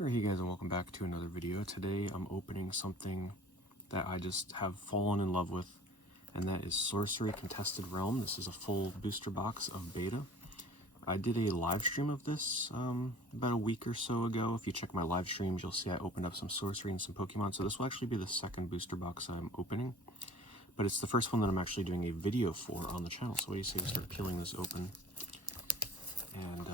Alright, hey guys, and welcome back to another video. Today I'm opening something that I just have fallen in love with, and that is Sorcery Contested Realm. This is a full booster box of beta. I did a live stream of this about a week or so ago. If you check my live streams, you'll see I opened up some sorcery and some Pokemon, so this will actually be the second booster box I'm opening. But it's the first one that I'm actually doing a video for on the channel, so what do you say we start peeling this open and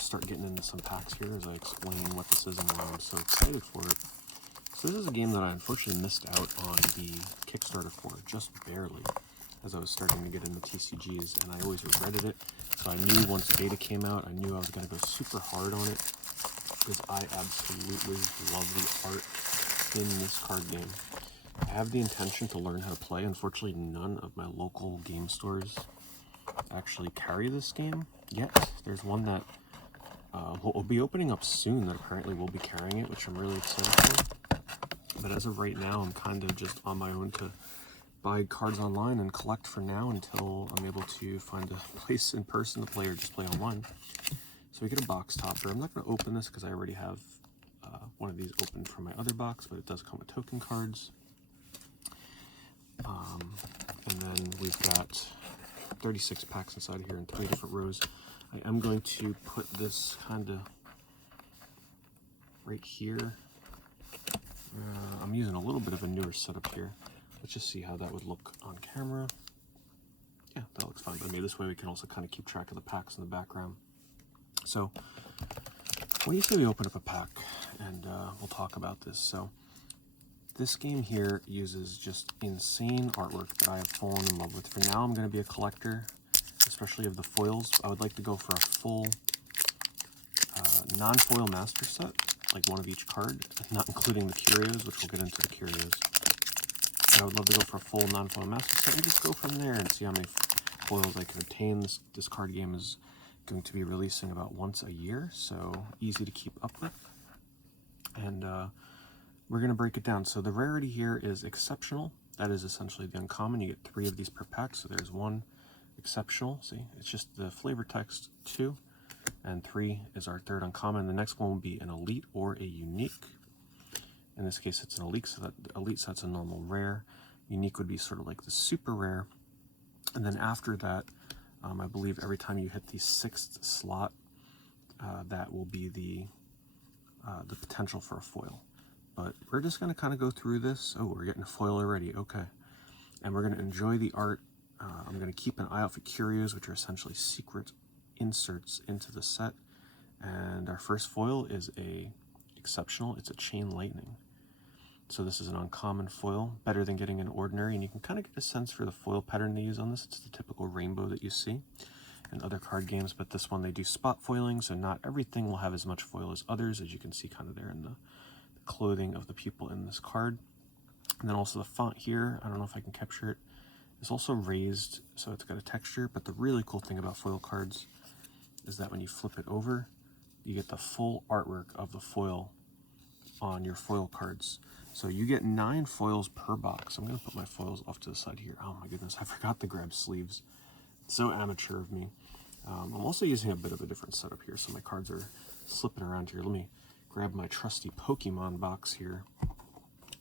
start getting into some packs here as I explain what this is and why I'm so excited for it. So this is a game that I unfortunately missed out on the Kickstarter for, just barely, as I was starting to get into TCGs, and I always regretted it. So I knew once beta came out, I knew I was going to go super hard on it, because I absolutely love the art in this card game. I have the intention to learn how to play. Unfortunately, none of my local game stores actually carry this game yet. There's one that will be opening up soon that apparently will be carrying it, which I'm really excited for. But as of right now, I'm kind of just on my own to buy cards online and collect for now until I'm able to find a place in person to play or just play online. So we get a box topper. I'm not going to open this because I already have one of these open from my other box, but it does come with token cards. And then we've got 36 packs inside here in 3 different rows. I am going to put this kind of right here. I'm using a little bit of a newer setup here. Let's just see how that would look on camera. Yeah, that looks fine by me. This way we can also kind of keep track of the packs in the background. So, what do you say we open up a pack and we'll talk about this. So, this game here uses just insane artwork that I have fallen in love with. For now, I'm going to be a collector, especially of the foils. I would like to go for a full non-foil master set, like one of each card, not including the curios, which we'll get into the curios. I would love to go for a full non-foil master set and just go from there and see how many foils I can obtain. This card game is going to be releasing about once a year, so easy to keep up with. And we're going to break it down. So the rarity here is exceptional. That is essentially the uncommon. You get 3 of these per pack, so there's 1 exceptional. See, it's just the flavor text 2, and 3 is our third uncommon. The next one will be an elite or a unique. In this case, it's an elite, so that elite set's a normal rare. Unique would be sort of like the super rare. And then after that, I believe every time you hit the 6th slot, that will be the potential for a foil. But we're just going to kind of go through this. Oh, we're getting a foil already. Okay. And we're going to enjoy the art. I'm going to keep an eye out for curios, which are essentially secret inserts into the set. And our first foil is a exceptional. It's a Chain Lightning. So this is an uncommon foil, better than getting an ordinary. And you can kind of get a sense for the foil pattern they use on this. It's the typical rainbow that you see in other card games. But this one, they do spot foiling, so not everything will have as much foil as others, as you can see kind of there in the clothing of the people in this card. And then also the font here, I don't know if I can capture it, is also raised, so it's got a texture. But the really cool thing about foil cards is that when you flip it over, you get the full artwork of the foil on your foil cards. So you get 9 foils per box. I'm going to put my foils off to the side here. Oh my goodness, I forgot to grab sleeves. It's so amateur of me. I'm also using a bit of a different setup here, so my cards are slipping around here. Let me grab my trusty Pokemon box here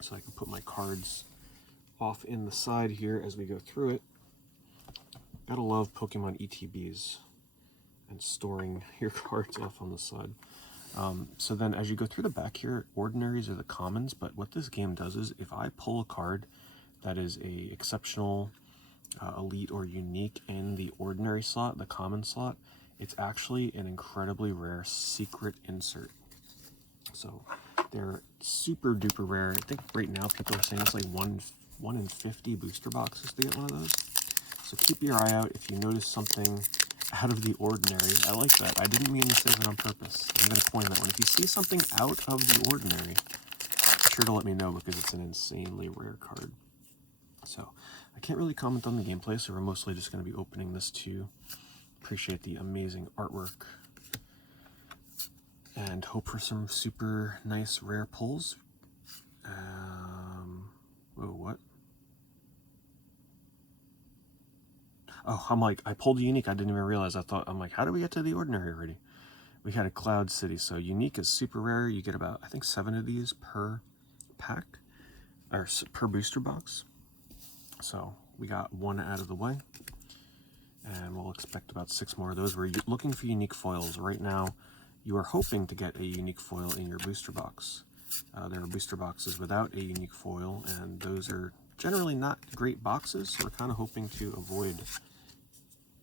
so I can put my cards off in the side here as we go through it. Gotta love Pokemon ETBs and storing your cards off on the side. So then as you go through the back here, ordinaries are the commons, but what this game does is if I pull a card that is a exceptional, elite, or unique in the ordinary slot, the common slot, it's actually an incredibly rare secret insert. So they're super duper rare. I think right now people are saying it's like 1 in 50 booster boxes to get one of those. So keep your eye out if you notice something out of the ordinary. I like that. I didn't mean to say that on purpose. I'm going to coin that one. If you see something out of the ordinary, be sure to let me know because it's an insanely rare card. So I can't really comment on the gameplay, so we're mostly just going to be opening this to appreciate the amazing artwork and hope for some super nice rare pulls. Whoa, what? Oh, I'm like, I pulled a unique. I didn't even realize. I'm like, how did we get to the ordinary already? We had a Cloud City. So unique is super rare. You get about, I think, 7 of these per pack, or per booster box. So we got 1 out of the way, and we'll expect about 6 more of those. We're looking for unique foils. Right now, you are hoping to get a unique foil in your booster box. There are booster boxes without a unique foil, and those are generally not great boxes, so we're kind of hoping to avoid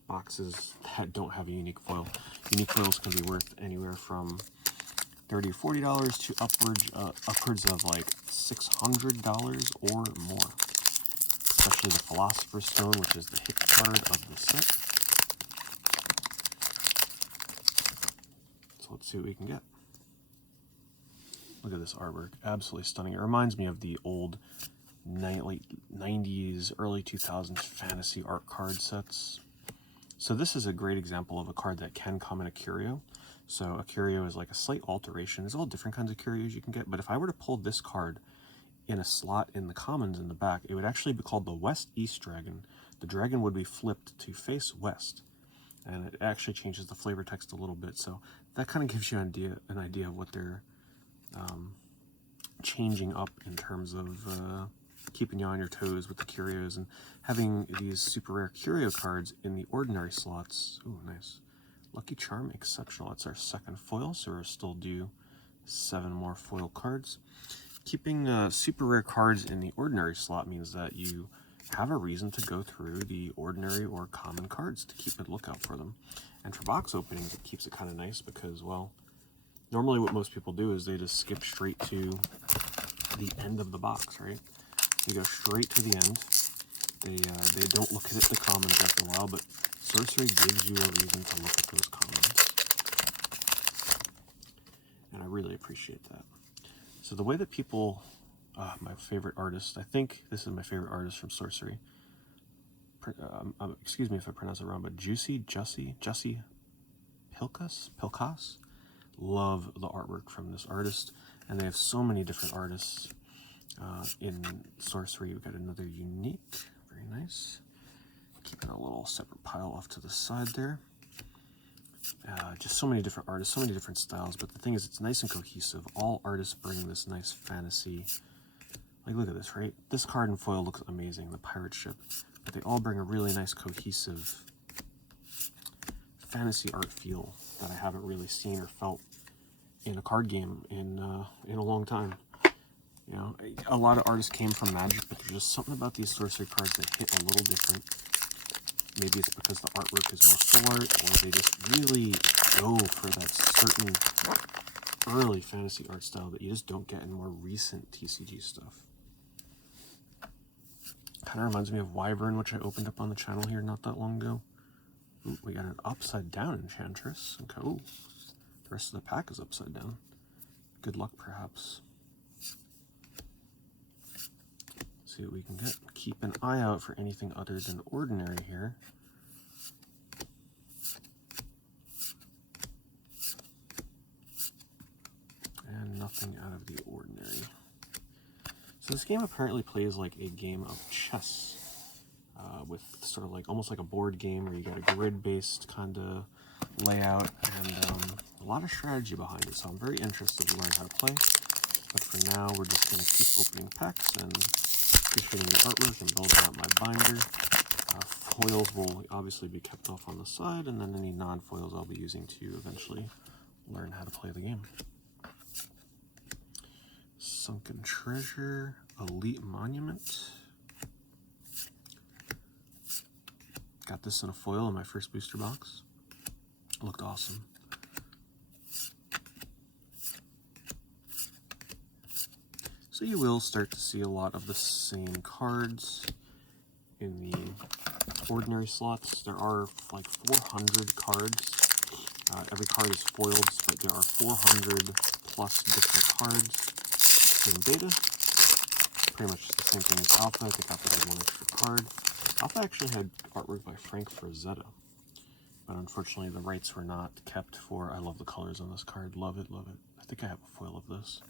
boxes that don't have a unique foil. Unique foils can be worth anywhere from $30 or $40 to upwards of like $600 or more. Especially the Philosopher's Stone, which is the hit card of the set. So let's see what we can get. Look at this artwork, absolutely stunning. It reminds me of the old late 90s, early 2000s fantasy art card sets. So this is a great example of a card that can come in a curio. So a curio is like a slight alteration. There's all different kinds of curios you can get, but if I were to pull this card in a slot in the commons in the back, it would actually be called the West-East Dragon. The dragon would be flipped to face west, and it actually changes the flavor text a little bit. So that kind of gives you an idea of what they're changing up in terms of keeping you on your toes with the curios, and having these super rare curio cards in the ordinary slots. Ooh, nice. Lucky Charm, exceptional. That's our second foil, so we're still due 7 more foil cards. Keeping super rare cards in the ordinary slot means that you have a reason to go through the ordinary or common cards to keep a lookout for them. And for box openings, it keeps it kind of nice because, well, normally what most people do is they just skip straight to the end of the box, right? They go straight to the end. They don't look at the commons after a while, but Sorcery gives you a reason to look at those commons. And I really appreciate that. So the way that people, my favorite artist, I think this is my favorite artist from Sorcery. Excuse me if I pronounce it wrong, but Jussi Pilkas. Love the artwork from this artist, and they have so many different artists in Sorcery. We've got another unique, very nice. Keeping a little separate pile off to the side there. Just so many different artists, so many different styles, but the thing is, it's nice and cohesive. All artists bring this nice fantasy, like look at this, right? This card in foil looks amazing, the pirate ship, but they all bring a really nice cohesive fantasy art feel that I haven't really seen or felt in a card game in a long time. You know, a lot of artists came from Magic, but there's just something about these Sorcery cards that hit a little different. Maybe it's because the artwork is more full art, or they just really go for that certain early fantasy art style that you just don't get in more recent TCG stuff. Kind of reminds me of Wyvern, which I opened up on the channel here not that long ago. Ooh, we got an upside down Enchantress. Okay, ooh, the rest of the pack is upside down. Good luck, perhaps. See what we can get. Keep an eye out for anything other than ordinary here. And nothing out of the ordinary. So this game apparently plays like a game of chess, with sort of like almost like a board game where you got a grid-based kind of layout and a lot of strategy behind it. So I'm very interested to learn how to play. But for now, we're just going to keep opening packs and appreciating the artwork and building out my binder. Foils will obviously be kept off on the side, and then any non-foils I'll be using to eventually learn how to play the game. Sunken Treasure, Elite Monument. Got this in a foil in my first booster box. It looked awesome. So you will start to see a lot of the same cards in the ordinary slots. There are like 400 cards. Every card is foiled, but there are 400 plus different cards in beta. Pretty much the same thing as alpha. I think alpha had 1 extra card. Alpha actually had artwork by Frank Frazetta, but unfortunately the rights were not kept for, I love the colors on this card, love it, love it. I think I have a foil of this.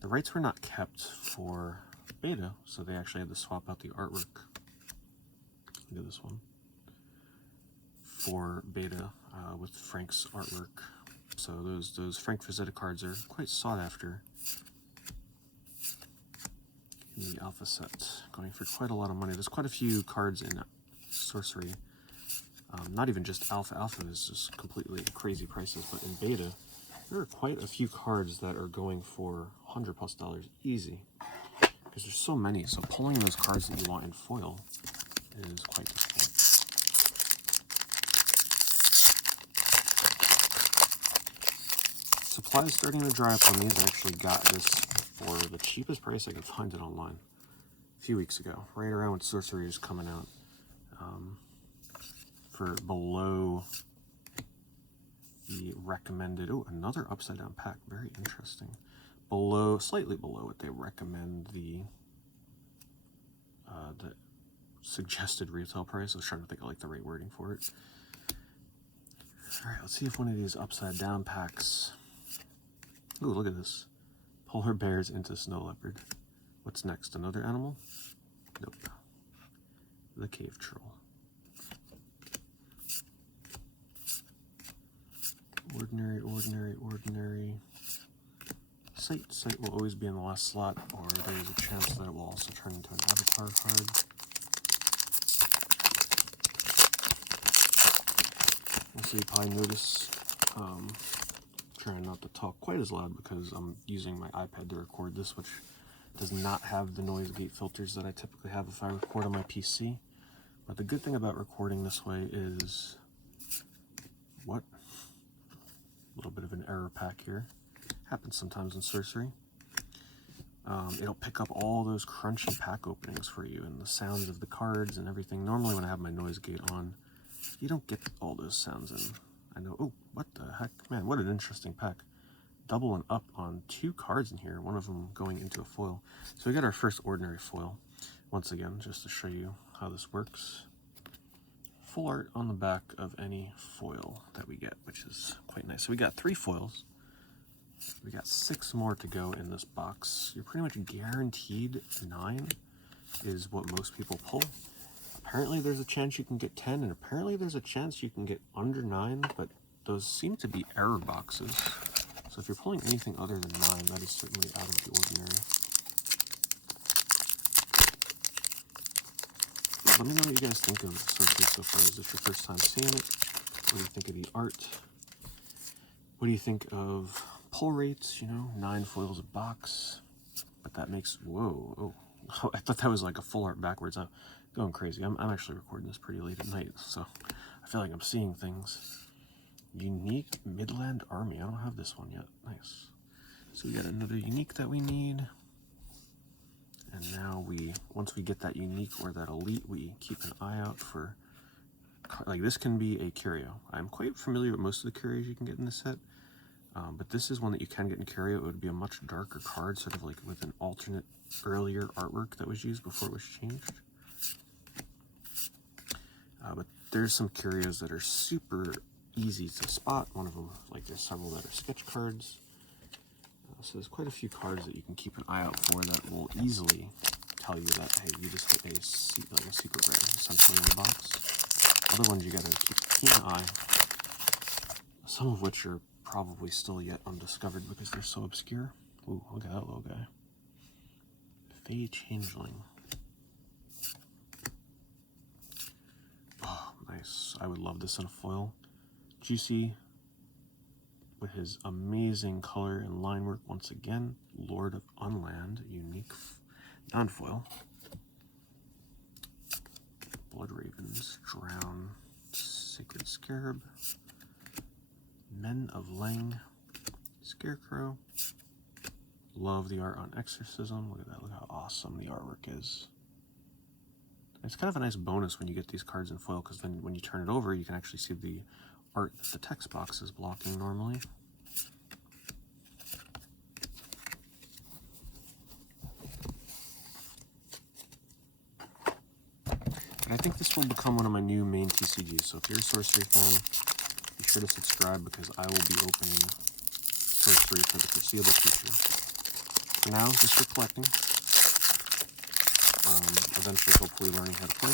The rights were not kept for beta, so they actually had to swap out the artwork. Look at this one. For beta with Frank's artwork. so those Frank Frazetta cards are quite sought after in the alpha set, going for quite a lot of money. There's quite a few cards in Sorcery, not even just alpha. Alpha is just completely crazy prices, but in beta, there are quite a few cards that are going for $100+ easy, because there's so many. So pulling those cards that you want in foil is quite difficult. Supply is starting to dry up on these. I actually got this for the cheapest price I could find it online a few weeks ago, right around when Sorcery was coming out, for below the recommended. Oh, another upside down pack, very interesting. Slightly below what they recommend the suggested retail price. I was trying to think of like the right wording for it. All right, let's see if one of these upside down packs. Ooh, look at this. Polar bears into snow leopard. What's next? Another animal? Nope. The cave troll. Ordinary, ordinary, ordinary. Sight will always be in the last slot, or there is a chance that it will also turn into an avatar card. Also, you probably notice, trying not to talk quite as loud because I'm using my iPad to record this, which does not have the noise gate filters that I typically have if I record on my PC. But the good thing about recording this way is, what? A little bit of an error pack here. Happens sometimes in Sorcery. It'll pick up all those crunchy pack openings for you and the sounds of the cards and everything. Normally when I have my noise gate on, you don't get all those sounds in. I know, oh, what the heck? Man, what an interesting pack. Double and up on 2 cards in here, one of them going into a foil. So we got our first ordinary foil. Once again, just to show you how this works. Full art on the back of any foil that we get, which is quite nice. So we got 3 foils. We got 6 more to go in this box. You're pretty much guaranteed 9 is what most people pull. Apparently there's a chance you can get 10, and apparently there's a chance you can get under 9, but those seem to be error boxes. So if you're pulling anything other than 9, that is certainly out of the ordinary. Let me know what you guys think of Sorcery so far. Is this your first time seeing it? What do you think of the art? What do you think of pull rates? You know, 9 foils a box. But that makes, whoa, oh, I thought that was like a full art backwards. I'm going crazy. I'm actually recording this pretty late at night, so I feel like I'm seeing things. Unique Midland Army. I don't have this one yet. Nice. So we got another unique that we need. And now once we get that unique or that elite, we keep an eye out for, like this can be a curio. I'm quite familiar with most of the curios you can get in this set, but this is one that you can get in curio. It would be a much darker card, sort of like with an alternate earlier artwork that was used before it was changed. But there's some curios that are super easy to spot. One of them, like there's several that are sketch cards. So there's quite a few cards that you can keep an eye out for that will easily tell you that, hey, you just hit a secret rare, essentially, in the box. Other ones you gotta keep a keen eye, some of which are probably still yet undiscovered because they're so obscure. Ooh, look at that little guy. Fey Changeling. Oh, nice. I would love this in a foil. Juicy, with his amazing color and line work once again. Lord of Unland, unique non-foil. Blood Ravens, Drown, Sacred Scarab, Men of Lang, Scarecrow. Love the art on Exorcism. Look at that, look how awesome the artwork is. It's kind of a nice bonus when you get these cards in foil, because then when you turn it over, you can actually see the art that the text box is blocking normally. And I think this will become one of my new main TCGs, so if you're a Sorcery fan, be sure to subscribe because I will be opening Sorcery for the foreseeable future. For now, just for collecting. Eventually, hopefully learning how to play.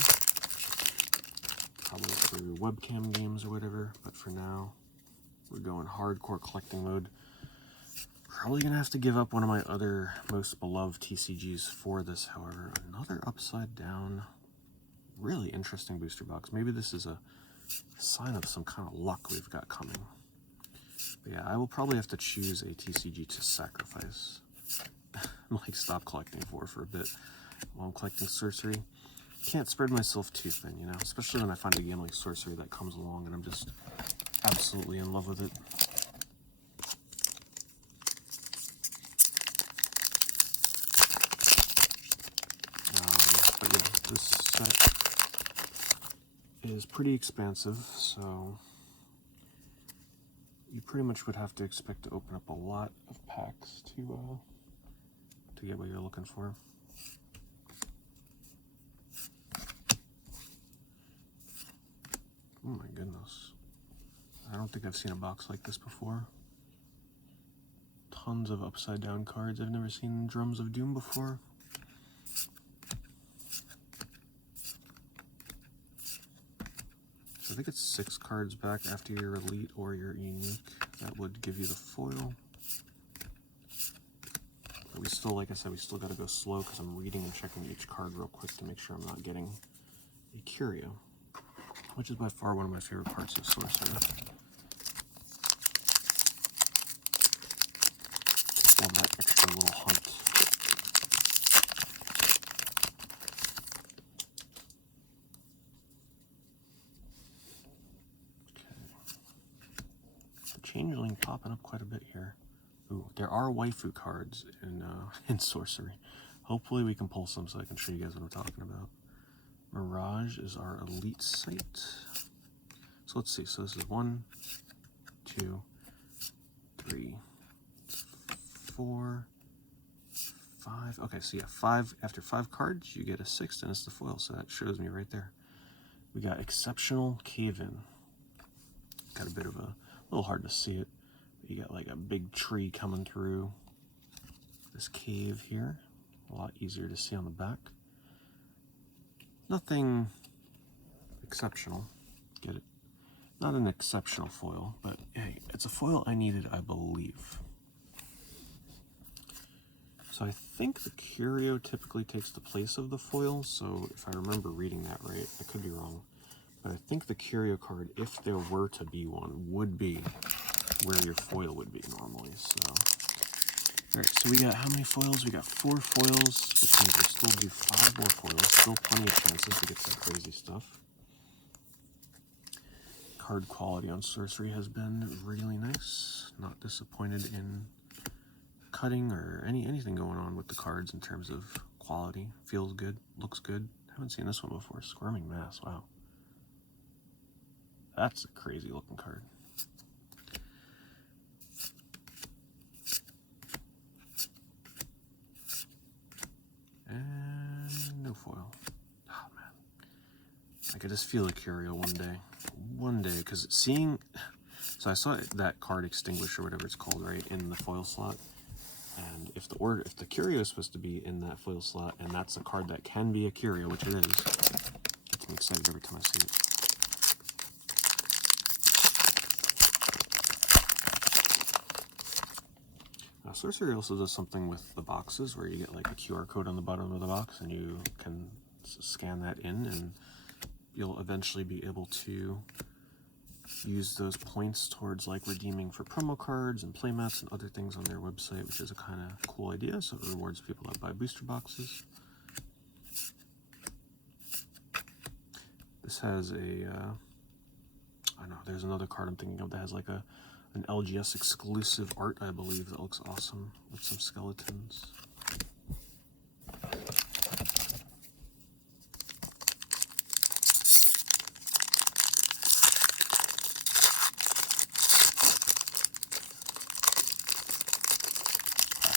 Probably through webcam games or whatever, but for now, We're going hardcore collecting mode. Probably gonna have to give up one of my other most beloved TCGs for this, however. Another upside down, really interesting booster box. Maybe this is a sign of some kind of luck we've got coming. But yeah, I will probably have to choose a TCG to sacrifice. Like stop collecting for a bit while I'm collecting Sorcery. Can't spread myself too thin, you know, especially when I find a game like Sorcery that comes along and I'm just absolutely in love with it. But yeah, this set is pretty expansive, so you pretty much would have to expect to open up a lot of packs to get what you're looking for. Oh my goodness. I don't think I've seen a box like this before. Tons of upside down cards. I've never seen Drums of Doom before. So I think it's 6 cards back after your elite or your unique. That would give you the foil. But we still, like I said, we still got to go slow because I'm reading and checking each card real quick to make sure I'm not getting a curio, which is by far one of my favorite parts of Sorcery. Just love that extra little hunt. Changeling popping up quite a bit here. Ooh, there are waifu cards in Sorcery. Hopefully we can pull some so I can show you guys what I'm talking about. Mirage is our elite site. So let's see. So this is 1, 2, 3, 4, 5. Okay, so yeah, 5. After 5 cards, you get a 6th, and it's the foil. So that shows me right there. We got Exceptional Cave-In. Got a bit of a little hard to see it. You got like a big tree coming through this cave here. A lot easier to see on the back. Nothing exceptional. Get it? Not an exceptional foil, but hey, it's a foil I needed, I believe. So I think the curio typically takes the place of the foil, so if I remember reading that right, I could be wrong. But I think the curio card, if there were to be one, would be where your foil would be normally. So, alright, so we got how many foils? We got 4 foils, which means we'll still do 5 more foils. Still plenty of chances to get some crazy stuff. Card quality on Sorcery has been really nice. Not disappointed in cutting or anything going on with the cards in terms of quality. Feels good, looks good. Haven't seen this one before. Squirming Mass, wow. That's a crazy looking card. And no foil. Oh man. I could just feel a curio one day. One day, because seeing... So I saw that card Extinguish or whatever it's called, right, in the foil slot. And if the curio is supposed to be in that foil slot, and that's a card that can be a curio, which it is, gets me excited every time I see it. Sorcery also does something with the boxes where you get like a QR code on the bottom of the box and you can scan that in and you'll eventually be able to use those points towards like redeeming for promo cards and playmats and other things on their website, which is a kind of cool idea. So it rewards people that buy booster boxes. This has a, I don't know, there's another card I'm thinking of that has like an LGS exclusive art, I believe, that looks awesome with some skeletons.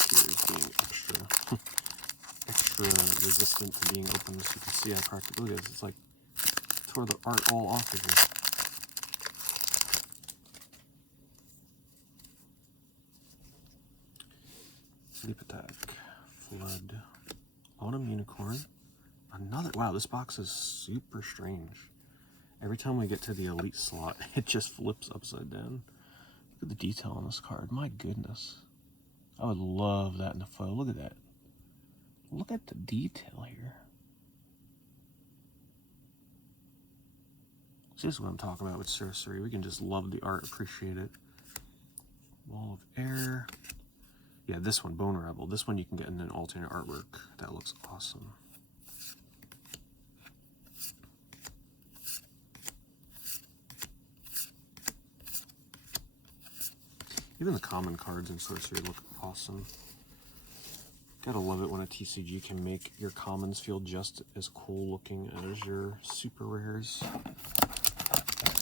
Here is being extra resistant to being open, as you can see. I practically, look at this, it's like tore the art all off of you. Sleep Attack, Flood, Autumn Unicorn, another, wow, this box is super strange. Every time we get to the elite slot, it just flips upside down. Look at the detail on this card. My goodness. I would love that in a foil. Look at that. Look at the detail here. This is what I'm talking about with Sorcery. We can just love the art, appreciate it. Wall of Air. Yeah, this one, Bone Rebel. This one you can get in an alternate artwork. That looks awesome. Even the common cards in Sorcery look awesome. Gotta love it when a TCG can make your commons feel just as cool looking as your super rares.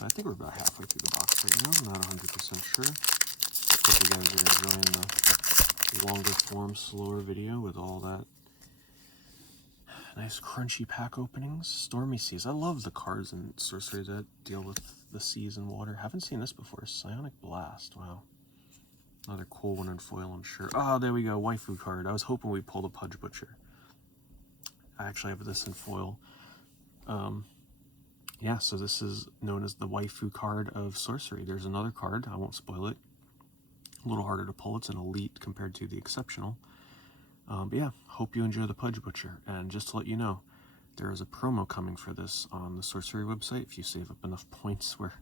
I think we're about halfway through the box right now. I'm not 100% sure. Hope you guys are enjoying the longer form, slower video with all that nice crunchy pack openings. Stormy Seas. I love the cards in Sorcery that deal with the seas and water. Haven't seen this before. Psionic Blast. Wow. Another cool one in foil, I'm sure. Oh, there we go. Waifu card. I was hoping we'd pull the Pudge Butcher. I actually have this in foil. Yeah, so this is known as the waifu card of Sorcery. There's another card. I won't spoil it. A little harder to pull. It's an elite compared to the exceptional. But yeah, hope you enjoy the Pudge Butcher. And just to let you know, there is a promo coming for this on the Sorcery website. If you save up enough points where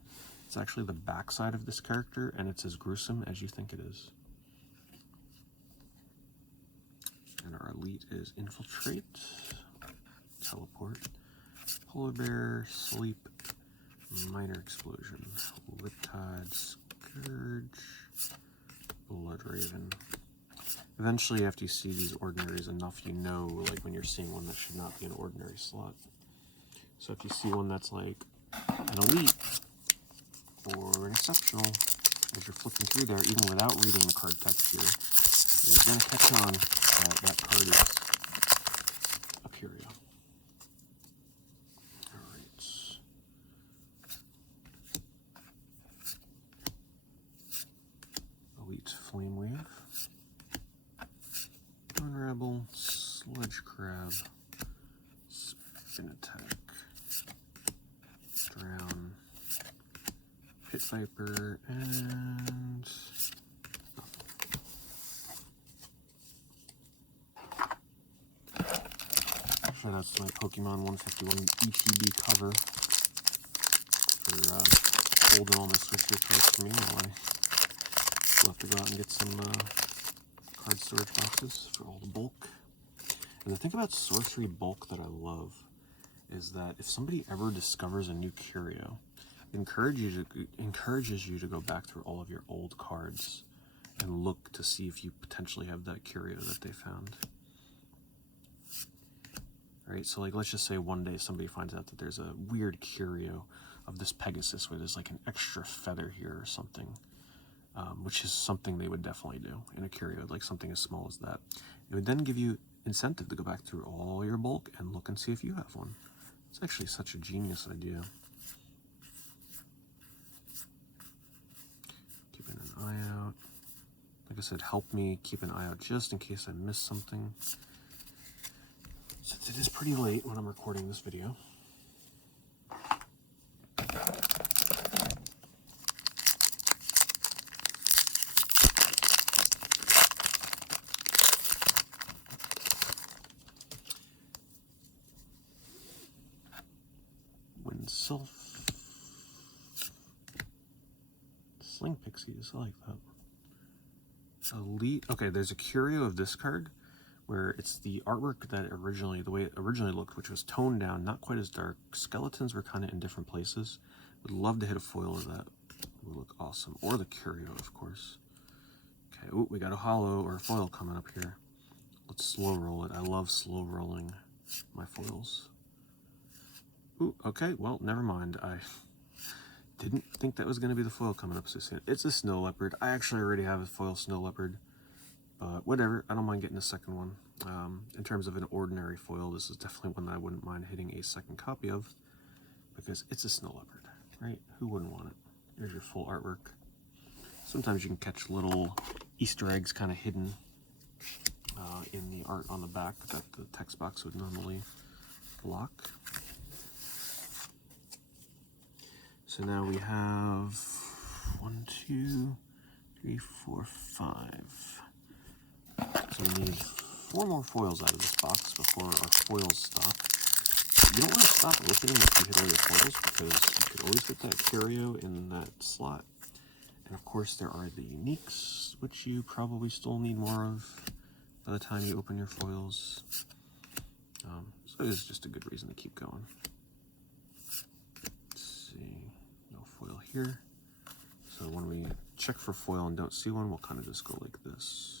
it's actually the backside of this character, and it's as gruesome as you think it is. And our elite is Infiltrate, Teleport, Polar Bear, Sleep, Minor Explosion, Riptide, Scourge, Blood Raven. Eventually, after you see these ordinaries enough, you know, like when you're seeing one that should not be an ordinary slot. So if you see one that's like an elite or an exceptional, as you're flipping through there, even without reading the card text here, you're going to catch on that that card is a curio. Alright. Elite Flame Wave. Bone Rebel, Sludge Crab, Spin Attack, Drown, Pit Viper, and shout out to my Pokemon 151 ETB cover for holding all my Sorcery cards for me while I still have to go out and get some card storage boxes for all the bulk. And the thing about Sorcery bulk that I love is that if somebody ever discovers a new curio, it encourages you to go back through all of your old cards and look to see if you potentially have that curio that they found. Right, so like let's just say one day somebody finds out that there's a weird curio of this Pegasus where there's like an extra feather here or something, which is something they would definitely do in a curio, like something as small as that. It would then give you incentive to go back through all your bulk and look and see if you have one. It's actually such a genius idea. Keeping an eye out. Like I said, help me keep an eye out just in case I miss something. Since it is pretty late when I'm recording this video. Windself. Sling Pixies, I like that. Elite. Okay, there's a curio of this card where it's the artwork that originally, the way it originally looked, which was toned down, not quite as dark. Skeletons were kind of in different places. Would love to hit a foil of that. It would look awesome. Or the curio, of course. Okay, ooh, we got a holo or a foil coming up here. Let's slow roll it. I love slow rolling my foils. Ooh, okay, well, never mind. I didn't think that was going to be the foil coming up so soon. It's a Snow Leopard. I actually already have a foil Snow Leopard. But whatever, I don't mind getting a second one. In terms of an ordinary foil, this is definitely one that I wouldn't mind hitting a second copy of, because it's a Snow Leopard, right? Who wouldn't want it? There's your full artwork. Sometimes you can catch little Easter eggs kind of hidden in the art on the back that the text box would normally block. So now we have 1, 2, 3, 4, 5. So we need 4 more foils out of this box before our foils stop. You don't want to stop opening if you hit all your foils, because you could always hit that curio in that slot. And of course there are the uniques, which you probably still need more of by the time you open your foils. So it is just a good reason to keep going. Let's see, no foil here. So when we check for foil and don't see one, we'll kind of just go like this.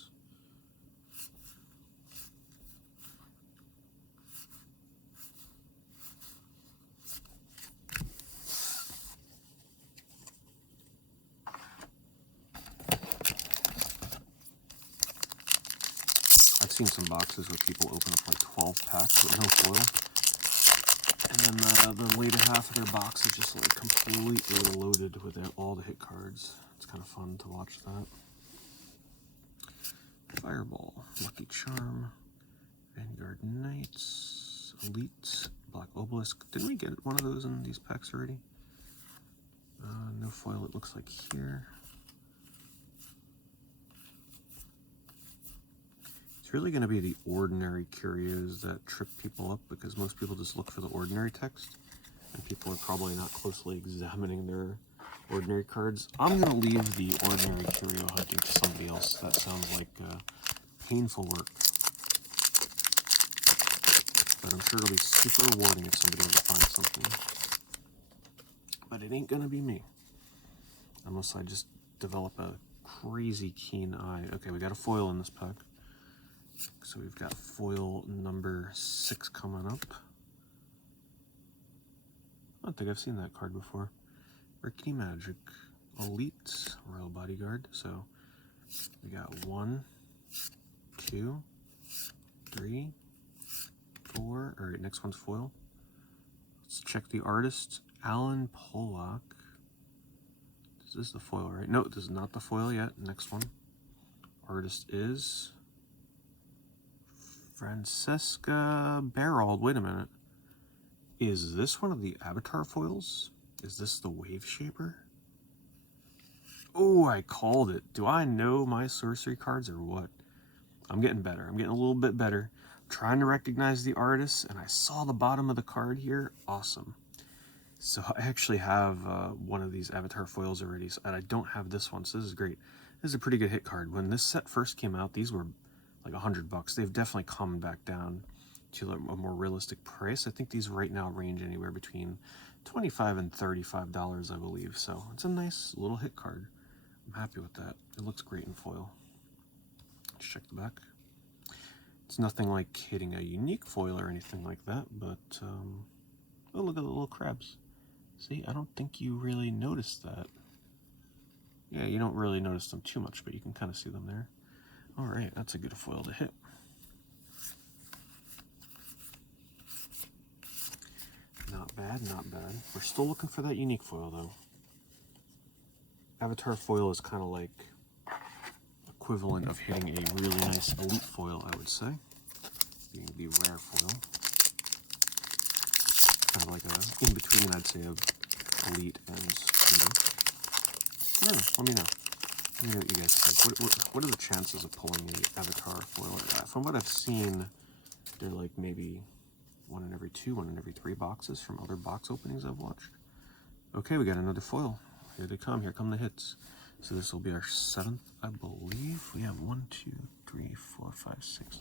I've seen some boxes where people open up like 12 packs with no foil, and then the later half of their box is just like completely loaded with all the hit cards. It's kind of fun to watch that. Fireball, Lucky Charm, Vanguard Knights, Elite, Black Obelisk. Didn't we get one of those in these packs already? No foil, it looks like here. It's really going to be the ordinary curios that trip people up, because most people just look for the ordinary text, and people are probably not closely examining their ordinary cards. I'm going to leave the ordinary curio hunting to somebody else. That sounds like painful work. But I'm sure it'll be super rewarding if somebody ever finds something. But it ain't going to be me. Unless I just develop a crazy keen eye. Okay, we got a foil in this pack. So we've got foil number 6 coming up. I don't think I've seen that card before. Rickety Magic, Elite, Royal Bodyguard. So we got 1, 2, 3, 4. All right, next one's foil. Let's check the artist, Alan Pollock. This is the foil, right? No, this is not the foil yet. Next one. Artist is Francesca Barald. Wait a minute. Is this one of the Avatar foils? Is this the Wave Shaper? Oh, I called it. Do I know my sorcery cards or what? I'm getting better. I'm getting a little bit better. I'm trying to recognize the artist, and I saw the bottom of the card here. Awesome. So I actually have one of these Avatar foils already, and I don't have this one, so this is great. This is a pretty good hit card. When this set first came out, these were like $100. They've definitely come back down to a more realistic price. I think these right now range anywhere between $25 and $35, I believe. So it's a nice little hit card. I'm happy with that. It looks great in foil. Let's check the back. It's nothing like hitting a unique foil or anything like that, but oh, look at the little crabs. See, I don't think you really noticed that. Yeah, you don't really notice them too much, but you can kind of see them there. All right, that's a good foil to hit. Not bad, not bad. We're still looking for that unique foil, though. Avatar foil is kind of like equivalent of hitting a really nice elite foil, I would say, being the rare foil. Kind of like a in-between, I'd say, of elite and unique. I don't know, let me know. Let me know what you guys think. What are the chances of pulling the Avatar foil like that? From what I've seen, they're like maybe 1 in every 2, 1 in every 3 boxes from other box openings I've watched. Okay, we got another foil. Here they come. Here come the hits. So this will be our 7th, I believe. We have 1, 2, 3, 4, 5, 6.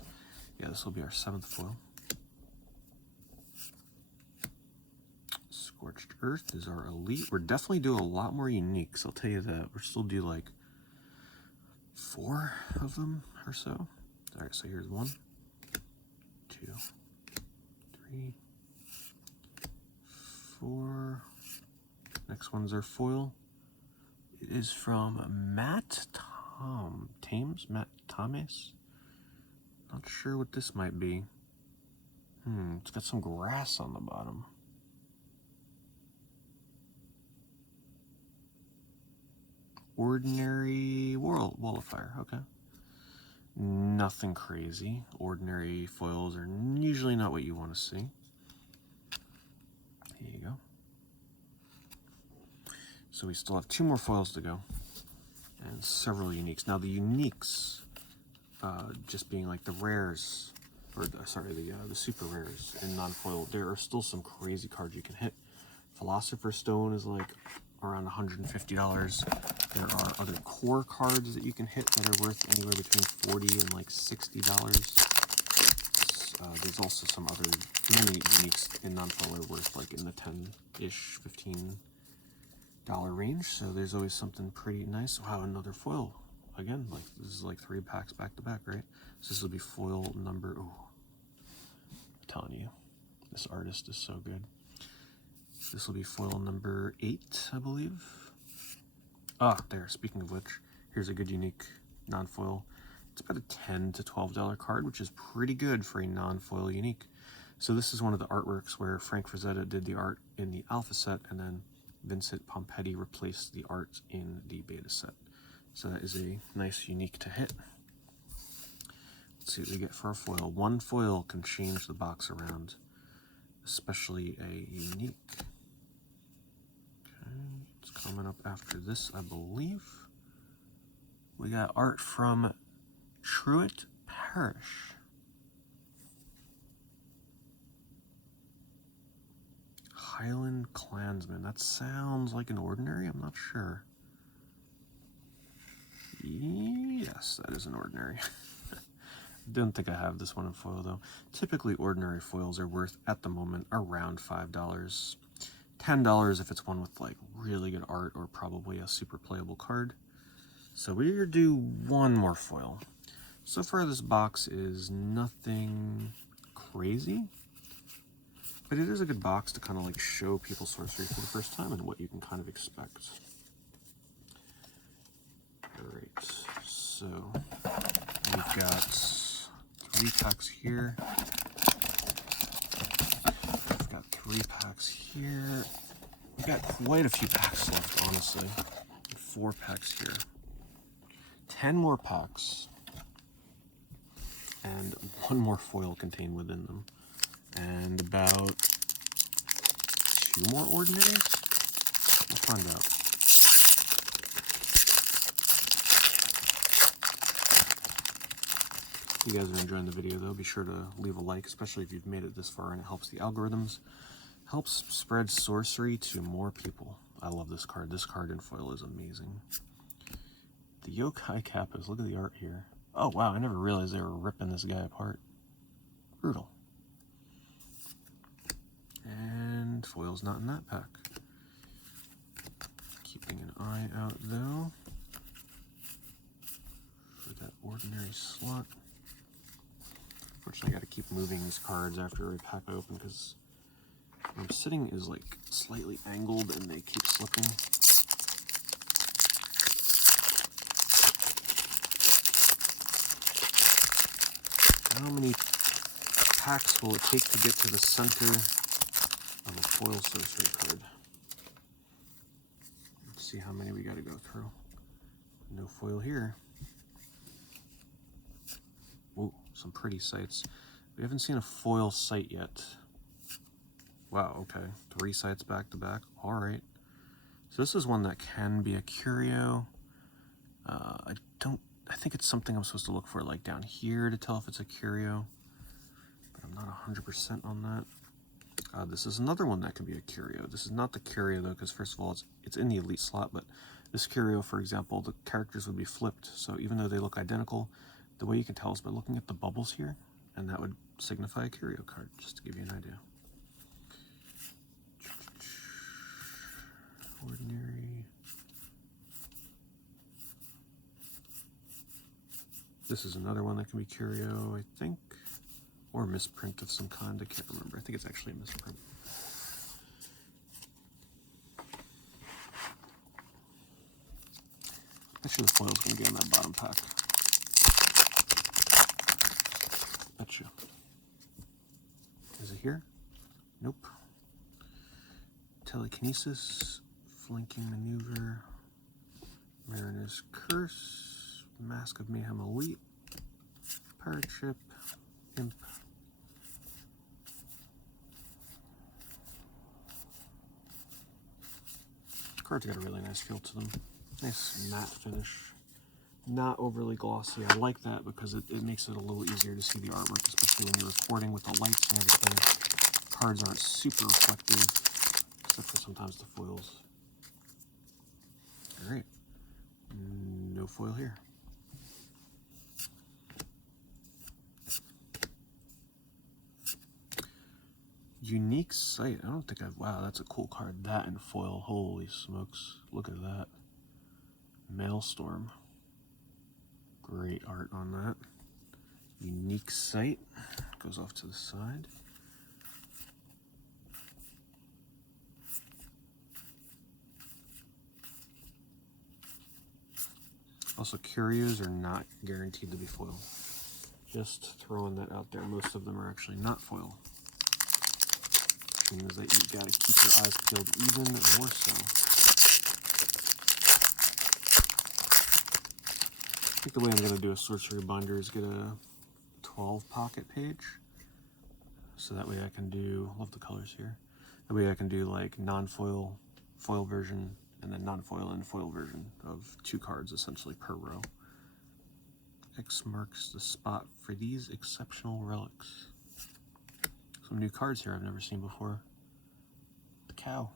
Yeah, this will be our 7th foil. Scorched Earth is our elite. We're definitely doing a lot more uniques, I'll tell you that. We're still do like 4 of them or so. All right, so here's 1, 2, 3, 4. Next one's our foil. It is from Matt Thames? Matt Thomas? Not sure what this might be. It's got some grass on the bottom. Ordinary Wall of Fire, okay. Nothing crazy. Ordinary foils are usually not what you want to see. Here you go. So we still have 2 more foils to go. and several uniques. Now the uniques, just being like the rares, or sorry, the super rares in non-foil, there are still some crazy cards you can hit. Philosopher's Stone is like around $150. There are other core cards that you can hit that are worth anywhere between $40 and like $60. There's also some other many uniques in non-foil are worth like in the 10-ish, $15 range. So there's always something pretty nice. Wow, another foil. Again, like this is like 3 packs back to back, right? So this will be foil number, oh, I'm telling you, this artist is so good. This will be foil number 8, I believe. Ah, there, speaking of which, here's a good unique non-foil. It's about a $10 to $12 card, which is pretty good for a non-foil unique. So this is one of the artworks where Frank Frazetta did the art in the alpha set, and then Vincent Pompetti replaced the art in the beta set. So that is a nice unique to hit. Let's see what we get for a foil. One foil can change the box around, especially a unique. Okay, it's coming up after this, I believe. We got art from Truett Parish. Highland Clansman. That sounds like an ordinary, I'm not sure. Yes, that is an ordinary. Didn't think I have this one in foil though. Typically ordinary foils are worth at the moment around $5. $10 if it's one with like really good art or probably a super playable card. So we're gonna do one more foil. So far this box is nothing crazy, but it is a good box to kind of like show people sorcery for the first time and what you can kind of expect. Alright, so we've got 3 packs here. We've got 3 packs here. We've got quite a few packs left, honestly. 4 packs here. 10 more packs. And 1 more foil contained within them. And about 2 more ordinaries? We'll find out. If you guys are enjoying the video though, be sure to leave a like, especially if you've made it this far and it helps the algorithms. Helps spread sorcery to more people. I love this card. This card in foil is amazing. The Yokai Kappas, look at the art here. Oh wow, I never realized they were ripping this guy apart. Brutal. And foil's not in that pack. Keeping an eye out though for that ordinary slot. Unfortunately, I gotta keep moving these cards after every pack I open because where I'm sitting is like slightly angled and they keep slipping. How many packs will it take to get to the center of a foil sorcery card? Let's see how many we gotta go through. No foil here. Ooh, some pretty sights. We haven't seen a foil sight yet. Wow, okay. 3 sights back to back. Alright. So this is one that can be a curio. I think it's something I'm supposed to look for like down here to tell if it's a curio. But I'm not 100% on that. This is another one that can be a curio. This is not the curio though, because first of all, it's in the elite slot, but this curio, for example, the characters would be flipped. So even though they look identical, the way you can tell is by looking at the bubbles here, and that would signify a curio card, just to give you an idea. Ordinary. This is another one that can be curio, I think, or misprint of some kind. I can't remember. I think it's actually a misprint. Actually, the foil's going to be on that bottom pack. Betcha. Is it here? Nope. Telekinesis, Flanking Maneuver, Mariner's Curse, Mask of Mayhem Elite, Pirate Ship, Imp. Cards got a really nice feel to them. Nice matte finish. not overly glossy. I like that because it makes it a little easier to see the artwork, especially when you're recording with the lights and everything. Cards aren't super reflective, except for sometimes the foils. All right, no foil here. Unique Sight. I don't think I've... Wow, that's a cool card. That and foil. Holy smokes. Look at that. Maelstrom. Great art on that. Unique Sight. Goes off to the side. Also, curios are not guaranteed to be foil. Just throwing that out there. Most of them are actually not foil. Means that you gotta keep your eyes peeled even more so. I think the way I'm gonna do a sorcery binder is get a 12 pocket page. So that way I can do, love the colors here. That way I can do like non-foil, foil version, and then non-foil and foil version of 2 cards essentially per row. X marks the spot for these exceptional relics. Some new cards here I've never seen before. The cow.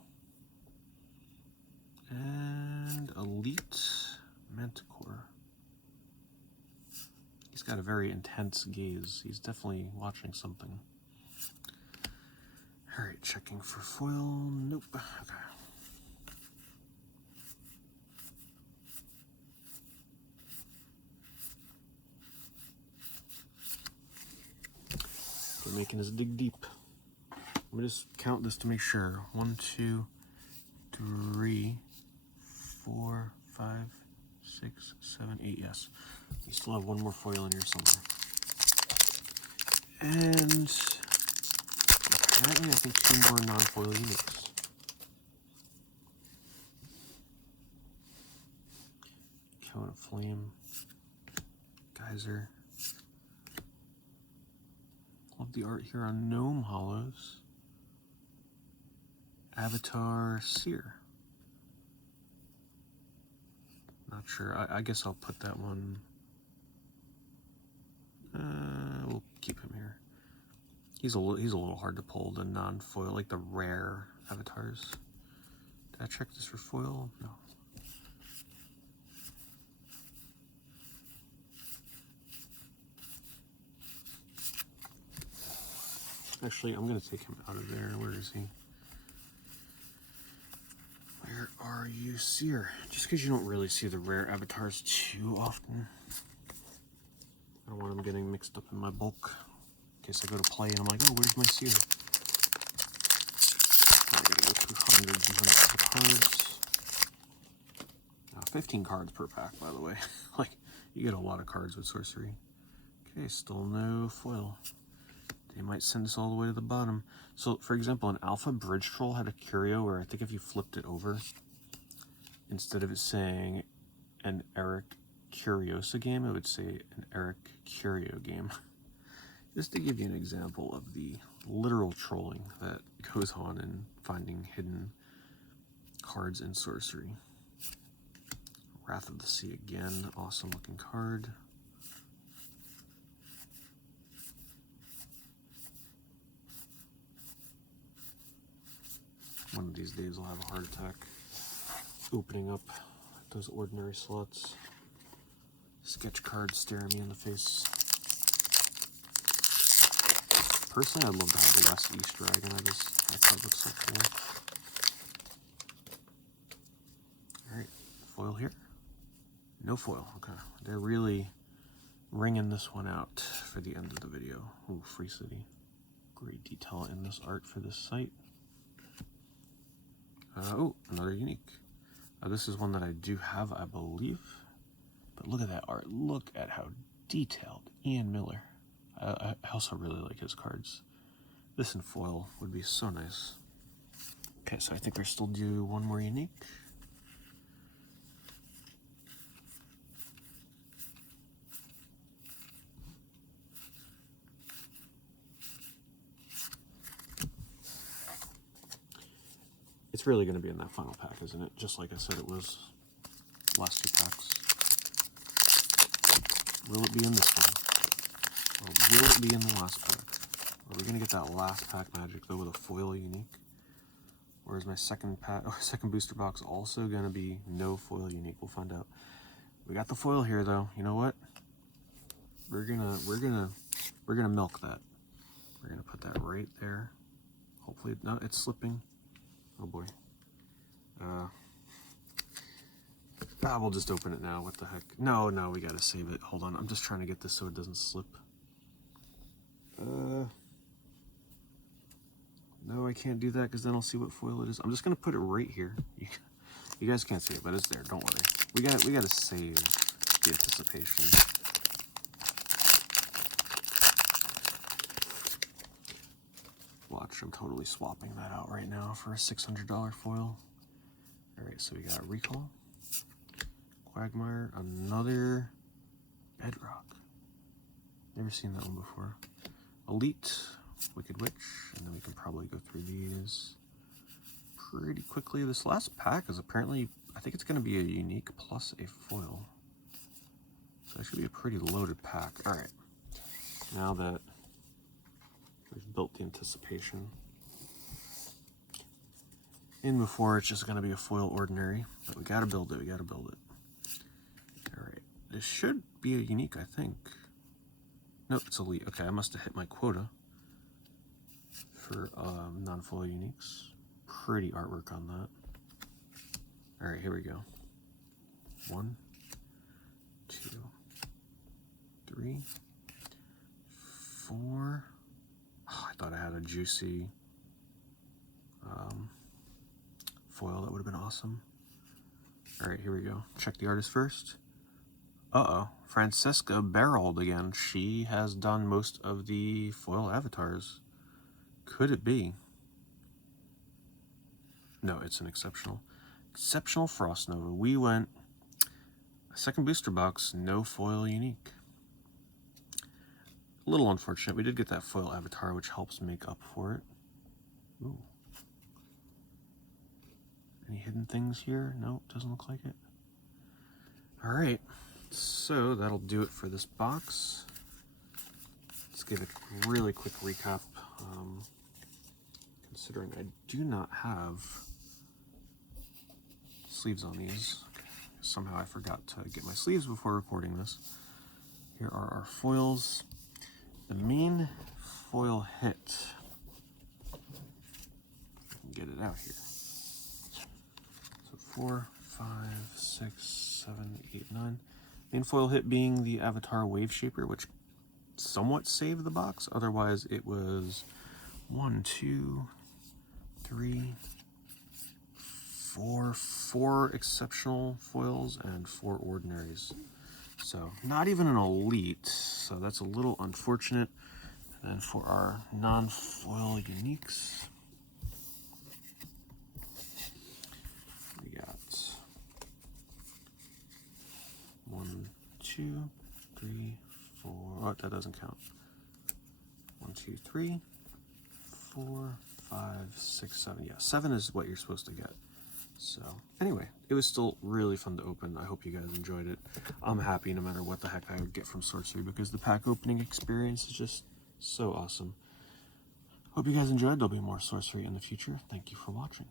And Elite Manticore. He's got a very intense gaze. He's definitely watching something. Alright, checking for foil. Nope. Okay. We're making us dig deep. Let me just count this to make sure. 1, 2, 3, 4, 5, 6, 7, 8. Yes. We still have one more foil in here somewhere. And apparently I think 2 more non-foil uniques. Cone of Flame. Geyser. Love the art here on Gnome Hollows. Avatar Seer. Not sure. I guess I'll put that one. We'll keep him here. He's a little hard to pull, the non-foil, like the rare avatars. Did I check this for foil? No. Actually, I'm gonna take him out of there. Where is he? Where are you, Seer? Just because you don't really see the rare avatars too often. I don't want him getting mixed up in my bulk. In case I go to play and I'm like, oh, where's my Seer? I gotta go through hundreds and hundreds of cards. 15 cards per pack, by the way. Like, you get a lot of cards with sorcery. Okay, still no foil. They might send us all the way to the bottom. So, for example, an Alpha Bridge Troll had a curio where I think if you flipped it over, instead of it saying an Eric Curiosa game, it would say an Eric Curio game. Just to give you an example of the literal trolling that goes on in finding hidden cards in sorcery. Wrath of the Sea again, awesome looking card. One of these days I'll have a heart attack opening up those ordinary slots. Sketch cards staring me in the face. Personally, I'd love to have the West East Dragon. That card looks so cool. Alright, foil here. No foil, okay. They're really ringing this one out for the end of the video. Ooh, Free City. Great detail in this art for this site. Oh, another unique. This is one that I do have, I believe. But look at that art. Look at how detailed. Ian Miller. I also really like his cards. This in foil would be so nice. Okay, so I think we're still due one more unique. It's really going to be in that final pack, isn't it? Just like I said it was last 2 packs. Will it be in this one? Or will it be in the last pack? Are we going to get that last pack magic, though, with a foil unique? Or is my second booster box also going to be no foil unique? We'll find out. We got the foil here, though. You know what? We're gonna milk that. We're gonna put that right there. Hopefully, no, it's slipping. Oh boy. We'll just open it now. What the heck? No, we gotta save it. Hold on. I'm just trying to get this so it doesn't slip. No, I can't do that because then I'll see what foil it is. I'm just gonna put it right here. You guys can't see it, but it's there. Don't worry. We gotta save the anticipation. Watch, I'm totally swapping that out right now for a $600 foil. Alright, so we got Recall, Quagmire, another Bedrock. Never seen that one before. Elite, Wicked Witch, and then we can probably go through these pretty quickly. This last pack is apparently, I think it's going to be a unique plus a foil. So it should be a pretty loaded pack. Alright, now that we've built the anticipation in before, it's just going to be a foil ordinary, but we got to build it. Alright, this should be a unique, I think. Nope, it's elite. Okay, I must have hit my quota for non-foil uniques. Pretty artwork on that. Alright, here we go. 1, 2, 3, 4. Oh, I thought I had a juicy foil. That would have been awesome. Alright, here we go. Check the artist first. Uh-oh. Francesca Barold again. She has done most of the foil avatars. Could it be? No, it's an exceptional. Exceptional Frost Nova. We went a second booster box, no foil unique. A little unfortunate. We did get that foil avatar, which helps make up for it. Ooh. Any hidden things here? No, doesn't look like it. Alright, so that'll do it for this box. Let's give a really quick recap. Considering I do not have sleeves on these. Somehow I forgot to get my sleeves before recording this. Here are our foils. The main foil hit. Get it out here. So 4, 5, 6, 7, 8, 9. Main foil hit being the Avatar Wave Shaper, which somewhat saved the box. Otherwise, it was 1, 2, 3, 4, 4 exceptional foils and 4 ordinaries. So not even an elite. So that's a little unfortunate. And then for our non-foil uniques, we got 1, 2, 3, 4. Oh, that doesn't count. 1, 2, 3, 4, 5, 6, 7. Yeah, 7 is what you're supposed to get. So anyway, it was still really fun to open. I hope you guys enjoyed it. I'm happy no matter what the heck I would get from Sorcery because the pack opening experience is just so awesome. Hope you guys enjoyed. There'll be more Sorcery in the future. Thank you for watching.